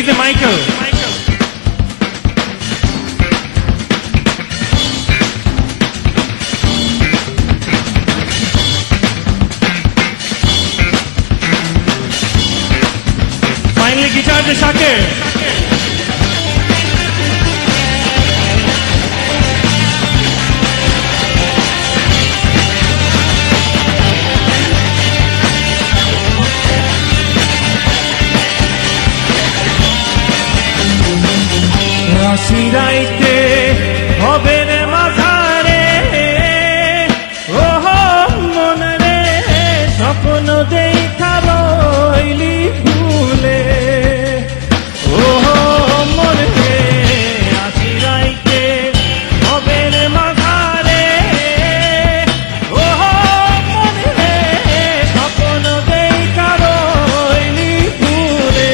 DJ Michael. Finally, guitar to Shakir. রাশিরাইতে হবে রে মাঝারে ও মন রে স্বপ্ন দেখা রইলি ভুলে ও মন রে রাশিরাইতে হবে রে মাঝারে ও মন রে স্বপ্ন দেখা রইলি ভুলে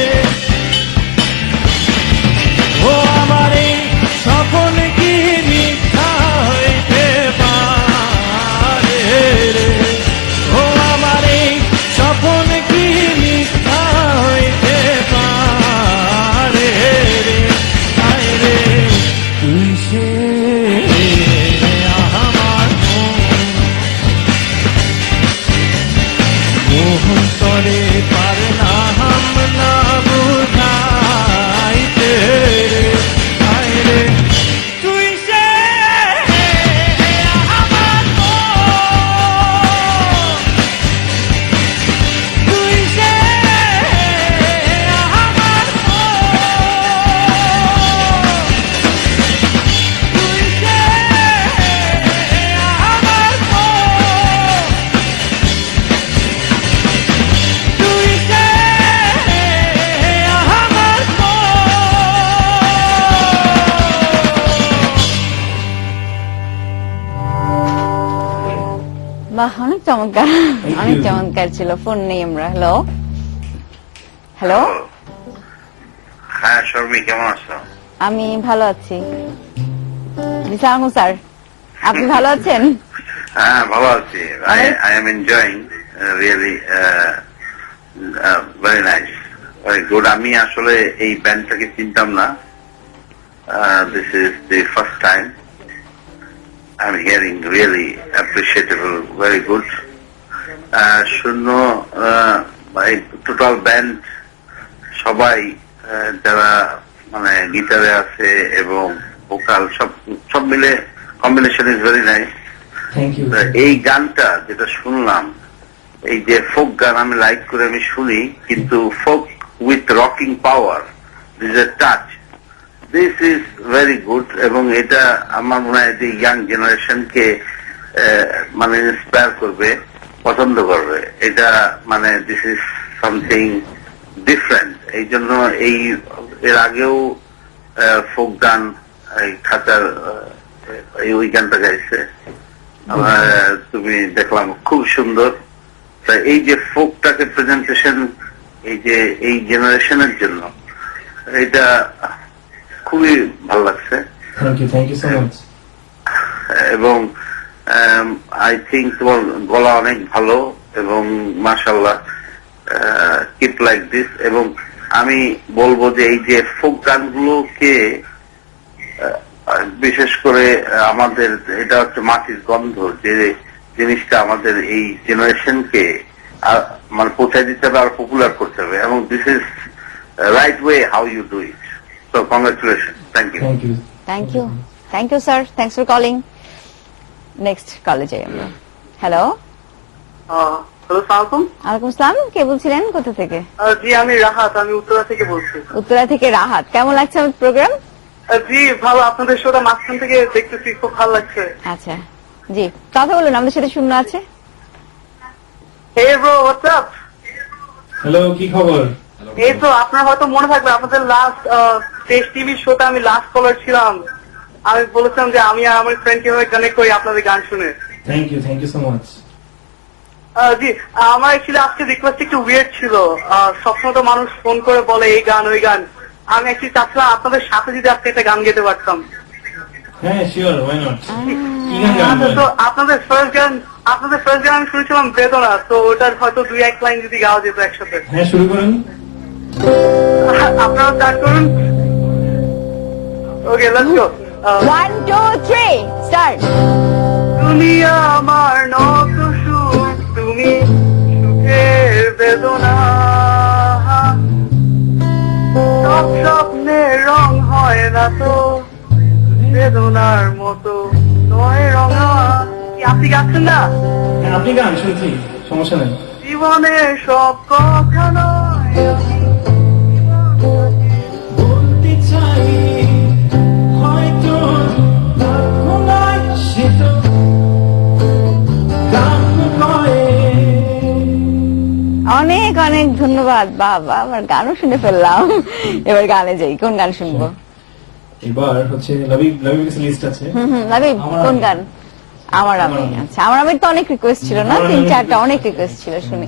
ও আমার এই স্বপ্ন কি মিথ্যা হইতে পারে রে ও আমার এই স্বপ্ন কি মিথ্যা হইতে পারে রে আয় রে তুই সে আমার মোহন তরে পারে না হাম না বুঝাইতে রে আয় রে তুই সে আমার তুই সে আমার তুই সে আমার তুই সে আমার বাহ, অনেক চমৎকার, অনেক চমৎকার ছিল। ফোন নেই আমরা। হ্যালো হ্যালো, হ্যাঁ শর্মি, কেমন আছো? আমি ভালো আছি। সালাম স্যার, আপনি ভালো আছেন? হ্যাঁ, ভালো আছি। I am enjoying really very nice, very good. আমি আসলে এই ব্যান্ডটাকে চিনতাম না। This is the first time I'm hearing, really appreciable, very good. শূন্য টোটাল ব্যান্ড সবাই যারা মানে গিটারে আছে এবং ভোকাল সব মিলে combination is very nice. Thank you. এই গানটা যেটা শুনলাম, এই যে ফোক গান আমি লাইক করে আমি শুনি, কিন্তু folk with rocking power, this A touch, this is very good. এবং এটা আমার মনে হয় যে ইয়াং জেনারেশনকে মানে ইন্সপায়ার করবে, পছন্দ করবে। এটা মানে দিস ইজ সামথিং ডিফারেন্ট। এই জন্য এর আগেও ফোক গান এই খাতার ওই গানটা গাইছে, তুমি দেখলাম খুব সুন্দর। এই যে ফোকটাকে প্রেজেন্টেশন, এই যে এই জেনারেশনের জন্য, এটা খুবই ভালো লাগছে। Thank you so much. এবং আই থিঙ্ক তোমার গলা অনেক ভালো এবং মাশাআল্লাহ, কিপ লাইক দিস। এবং আমি বলবো যে এই যে ফোক গানগুলোকে বিশেষ করে আমাদের, এটা হচ্ছে মাটির গন্ধ, যে জিনিসটা আমাদের এই জেনারেশনকে মানে পৌঁছায় দিতে হবে আর পপুলার করতে হবে। এবং this is right way how you do it. So congratulation, thank you. Thank you. Thank you, thank you sir, thanks for calling. Next কলে যাই আমরা। হ্যালো হ্যালো, সালাম। ওয়ালাইকুম আসসালাম, কে বলছিলেন, কোথা থেকে? জি, আমি রাহাত, আমি উত্তরা থেকে বলছি। উত্তরা থেকে রাহাত। কেমন লাগছে আমার প্রোগ্রাম? জি ভালো, আপনাদের শোটা মাঝখান থেকে দেখতেছি, খুব ভালো লাগছে। আচ্ছা, জি, কথা বলুন, আমাদের সাথে শূন্য আছে। Hey bro, what's up? Hello, কি খবর? এই তো, আপনার হয়তো মনে থাকবে আপনাদের লাস্ট টেস্ট টিভি শোতে আমি লাস্ট কলার ছিলাম। আমি বলেছিলাম যে আমি আর আমার ফ্রেন্ড কিভাবে কানেক্ট করি আপনাদের গান শুনে। Thank you so much. জি, আমার অ্যাকচুয়ালি আজকে রিকোয়েস্ট একটু উইয়ার্ড ছিল। সবসময় তো মানুষ ফোন করে বলে এই গান ওই গান, আমি অ্যাকচুয়ালি চাচ্ছিলাম আপনাদের সাথে যদি আজকে একটা গান গেতে পারতাম। হ্যাঁ, শিওর, ওয়াই নট। আচ্ছা, তো আপনাদের ফার্স্ট গান আমি শুনেছিলাম বেদনা, তো ওটার হয়তো 2-1 লাইন যদি গাওয়া যেত একসাথে। হ্যাঁ, শুরু করেন। আপনারা স্টার্ট করুন। ওকে, লেটস গো। 1 2 3 স্টার্ট। দুনিয়া আমার নত সুখ, তুমি সুখের বেদনা। সব স্বপ্নের রং হয় না তো বেদনার মতো নয় রঙা। কি আপনি গাচ্ছেন না? হ্যাঁ, আপনি গান শুনছি, সমস্যা নেই। জীবনের সব কথা নয় আমি বলতে চাই হয়তো ভাগ্য নয় সে তো গান করে। অনেক অনেক ধন্যবাদ। বাবা, আমার গানও শুনে ফেললাম। এবার গানে যাই, কোন গান শুনবো? এবার হচ্ছে লাভিব কিছু লিস্ট আছে। লাবিব, আমার কোন আমি। গান? আমার আমি। আচ্ছা, আমার আমি তো অনেক রিকোয়েস্ট ছিল না, আমার 3 আমি। 4টা অনেক রিকোয়েস্ট ছিল, শুনি।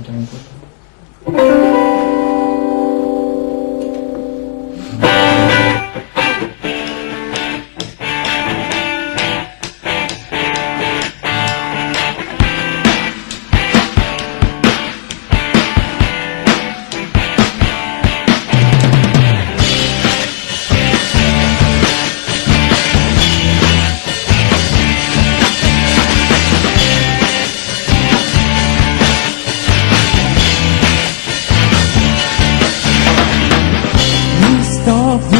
নিস্তব্ধ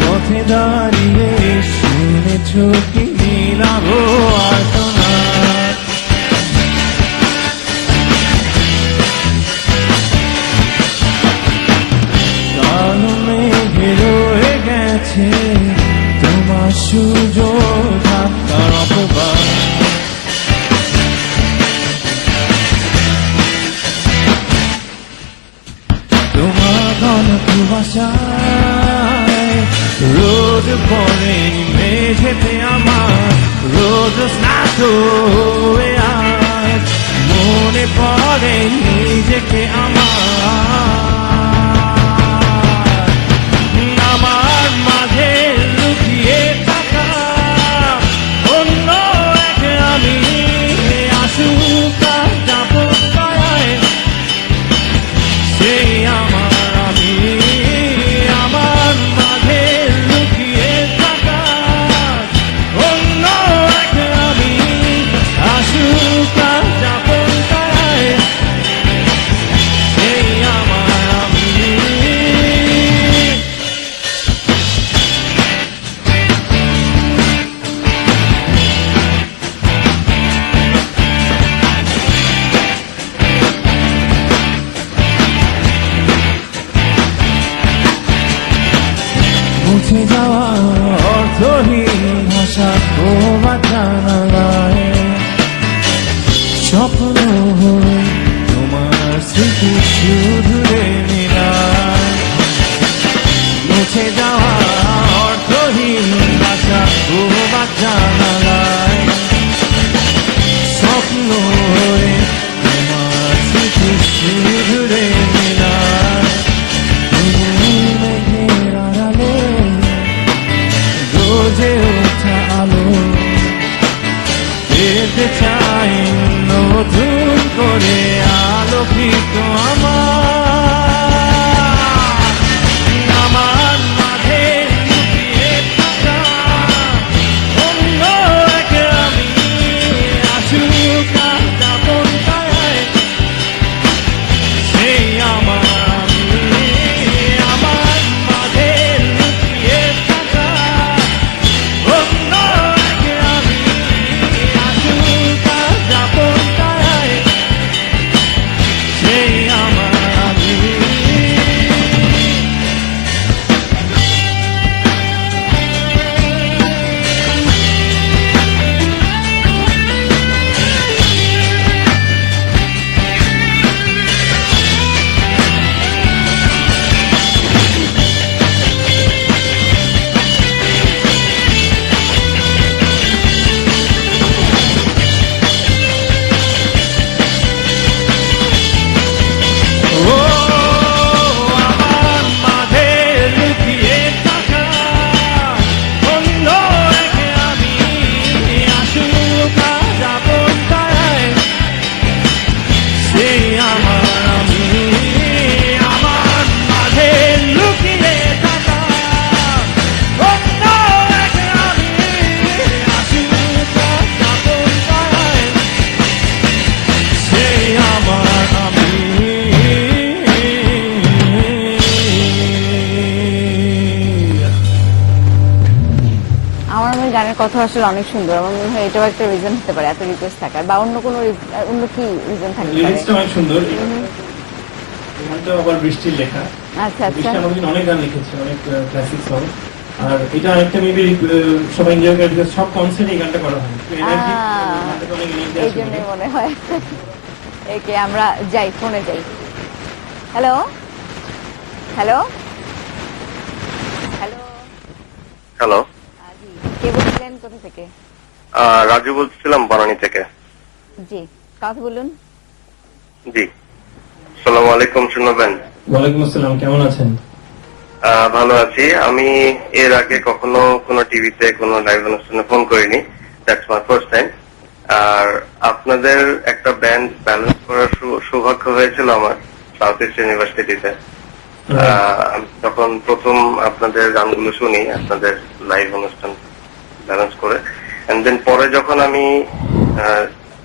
পথে দাঁড়িয়ে শুনেছ কি নীলাভ আর্তনাদ। কালো মেঘে রয়ে গেছে তোমার সূর্য ধাক্কার অপবাদ। তোমার ভালোবাসায় রোদ পড়ে মেঝেতে আমার, রোদ স্নাত হয়ে আজ মনে পড়ে নিজেকে আমার মাঝে লুকিয়ে থাকা অন্য এক আমি আশুকা যাব পায়। সেই আমার মাঝে লুকিয়ে থাকা অন্য এক আমি আশুকা যাপন করায়। সেই আমার আমি। মুছে যাওয়া অর্থহীন ভাষা তোমার জানালায় স্বপ্ন হয়ে তোমার স্মৃতি শুধুরে মিলায়। মুছে যাওয়া অর্থহীন ভাষা তোমার জানালায় স্বপ্ন হয়ে তোমার স্মৃতি শুধুরে মিলায়। মেঘের আড়ালে রোজে ওঠা আলো পেতে চাই নতুন করে আলোকিত আমার মাঝে লুকিয়ে থাকা অন্য এক আমি আশুকা যাপন করায়। সেই আমার মাঝে লুকিয়ে থাকা অন্য এক আমি আশুকা যাপন করায়। অ্যালবামের গানের কথা আসলে অনেক সুন্দর, আমার মনে হয় এটাও একটা রিজন হতে পারে এত রিকোয়েস্ট থাকার, বা অন্য কোনো অন্য কি রিজন থাকতে পারে? লিরিক্সটা অনেক সুন্দর, গানটা আবার বৃষ্টির লেখা। আচ্ছা আচ্ছা, বৃষ্টি আমাদের অনেক গান লিখেছে, অনেক ক্লাসিক সং। আর এটা আরেকটা মেবি সবাই এনজয় করে, because সব কনসার্টে এই গানটা করা হয়, তো এনার্জি, গানটাতে অনেক এনার্জি এই আছে। জন্যই মনে হয়। একে আমরা যাই, ফোনে যাই। হ্যালো হ্যালো হ্যালো, হ্যালো, কে বলছিলেন, কোথা থেকে? রাজু বলছিলাম বনানী থেকে। জি, কথা বলুন। জি, আসসালামু আলাইকুম, শুনবেন? ওয়ালাইকুম আসসালাম, কেমন আছেন? ভালো আছি। আমি এর আগে কখনো কোনো টিভিতে কোনো লাইভ অনুষ্ঠানে ফোন করিনি, দ্যাটস মাই ফার্স্ট টাইম। আর আপনাদের একটা ব্যান্ড ব্যালেন্স করার সৌভাগ্য হয়েছিল আমার সাউথ ইস্ট ইউনিভার্সিটিতে। তখন প্রথম আপনাদের গানগুলো শুনি, আপনাদের লাইভ অনুষ্ঠান ব্যালেন্স করে, এন্ড দেন পরে যখন আমি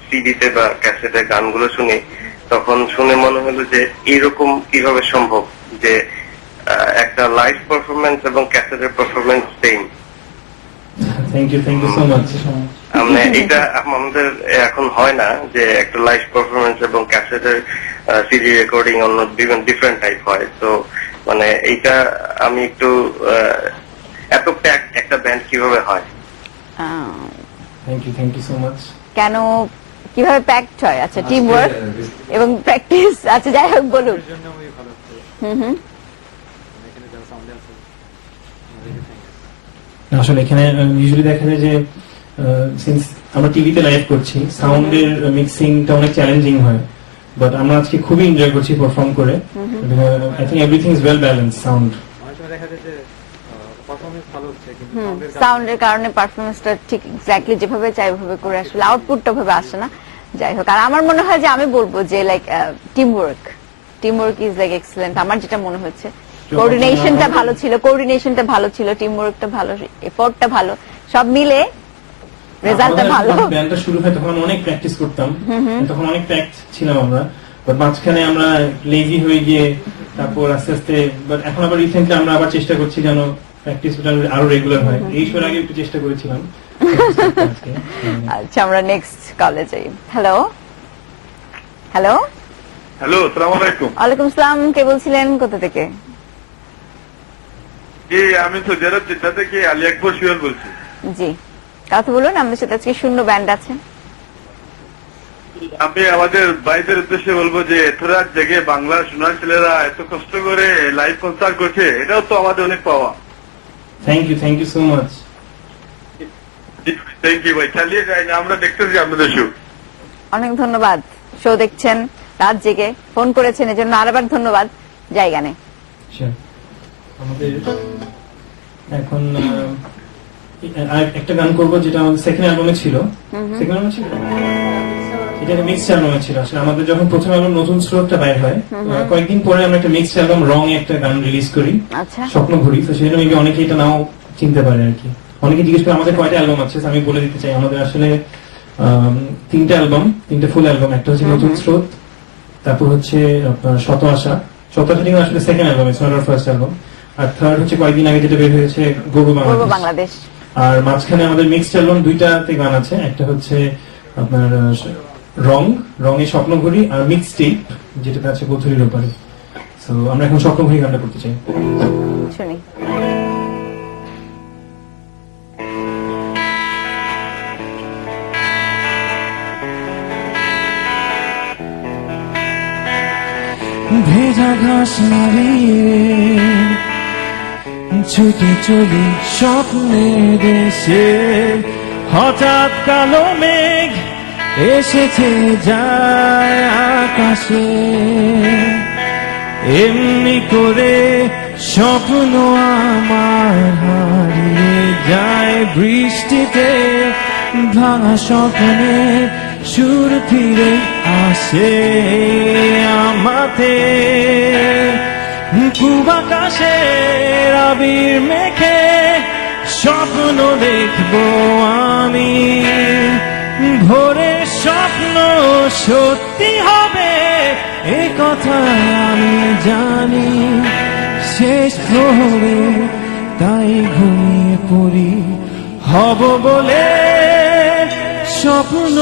সিডিতে বা ক্যাসেটে গানগুলো শুনি, তখন শুনে মনে হলো যে এইরকম কিভাবে সম্ভব যে একটা লাইভ পারফরমেন্স এবং ক্যাসেটের performance same. Thank you so much. মানে এটা আমাদের এখন হয় না যে একটা লাইভ পারফরমেন্স এবং ক্যাসেটের সিডি রেকর্ডিং অন্য ডিফারেন্ট টাইপ হয়। তো মানে এইটা আমি একটু এত প্যাক একটা ব্যান্ড কিভাবে হয়? Thank you so much. কেন, কিভাবে প্যাকড হয়? আচ্ছা, টিম ওয়ার্ক এবং প্র্যাকটিস। আচ্ছা, যাই হোক, বলুন। হুম, আসলে এখানে ইউজুয়ালি দেখা যায় যে সিন্স আমরা টিভিতে লাইভ করছি, সাউন্ডের মিক্সিংটা অনেক চ্যালেঞ্জিং হয়, বাট আমরা আজকে খুবই এনজয় করছি পারফর্ম করে। I think everything is well balance sound. সাউন্ডের কারণে পারফরমেন্সটা ঠিক এক্স্যাক্টলি যেভাবে চাই ওভাবে করে আসলে আউটপুটটা ভাবে আসে না। যাই হোক, আর আমার মনে হয় যে আমি বলবো যে like team work is like excellent. আমার যেটা মনে হচ্ছে কোঅর্ডিনেশনটা ভালো ছিল, টিম ওয়ার্কটা ভালো, এফোর্টটা ভালো, সব মিলে রেজাল্টটা ভালো। ব্যান্ডটা শুরু হয় তখন অনেক প্র্যাকটিস করতাম, তখন অনেক প্র্যাকটিস ছিলাম আমরা, বাট মাঝখানে আমরা লেজি হয়ে গিয়ে তারপর আস্তে আস্তে, বাট এখন আবার রিসেন্টলি আমরা আবার চেষ্টা করছি যেন প্র্যাকটিসটা আরো রেগুলার হয়। এই শোর আগে একটু চেষ্টা করেছিলাম। আচ্ছা, আমরা নেক্সট কলে যাই। হ্যালো, আসসালামু আলাইকুম। ওয়ালাইকুম আসসালাম, কে বলছিলেন, কোথা থেকে? জি, আমি সৌদি আরব জেদ্দা থেকে আলী আকবর সুয়েল বলছি। জি, কথা বলুন। আমাদের সাথে আজকে শূন্য ব্যান্ড আছে। আমি আমাদের ভাইদের উদ্দেশ্যে বলবো যে এত রাত জেগে বাংলা শোনার ছেলেরা এত কষ্ট করে লাইভ কনসার্ট করছে, এটাও তো আমাদের অনেক পাওয়া। Thank you so much. Thank you ভাই, চালিয়ে যাই না, আমরা দেখতেছি আপনাদের শো। অনেক ধন্যবাদ, শো দেখছেন, রাত জেগে ফোন করেছেন, এজন্য আরেকবার ধন্যবাদ। জায়গা নেই। আমাদের এখন একটা গান করবো যেটা আমাদের সেকেন্ড অ্যালবামে ছিল। এটা মিক্সড অ্যালবামে ছিল। আসলে আমাদের যখন প্রথম অ্যালবাম নতুন স্রোতটা বাইর হয়, কয়েকদিন পরে আমরা একটা মিক্সড অ্যালবাম রং একটা গান রিলিজ করি, আচ্ছা, স্বপ্ন ঘুরি। তো সেজন্য মেবি অনেকে এটা নাও চিনতে পারে আর কি। অনেকে জিজ্ঞেস করে আমাদের কয়টা অ্যালবাম আছে, আমি বলে দিতে চাই আমাদের আসলে 3টা অ্যালবাম, 3টা ফুল অ্যালবাম। একটা হচ্ছে নতুন স্রোত, তারপর হচ্ছে আপনার শত আশা ঠিক আসলে second album, it's not our first album. আর থার্ড হচ্ছে কয়েকদিন আগে যেটা বের হয়েছে গর্ব বাংলাদেশ। আর মাঝখানে আমাদের মিক্সড অ্যালবাম 2টাতে গান আছে, একটা হচ্ছে আপনার রঙে স্বপ্ন ঘুরি, আর মিক্স টেপ যেটাতে আছে গোথুরির ওপারে। তো আমরা এখন স্বপ্ন ঘুরি গানটা করতে চাই, শুনি। ভেজা ঘাস মারিয়ে ছুটে চলি স্বপ্নের দেশে, হঠাৎ কালো মেঘ এসেছে যায় আকাশে, এমনি করে স্বপ্ন আমার হারিয়ে যায় বৃষ্টিতে, ভাঙা স্বপ্নের সুর ফিরে আসে আমাতে, পূব আকাশের আবির মেখে স্বপ্ন দেখবো আমি, ভোরের স্বপ্ন সত্যি হবে এ কথা আমি জানি, শেষ প্রহরে তাই ঘুমিয়ে পড়ি হব বলে স্বপ্ন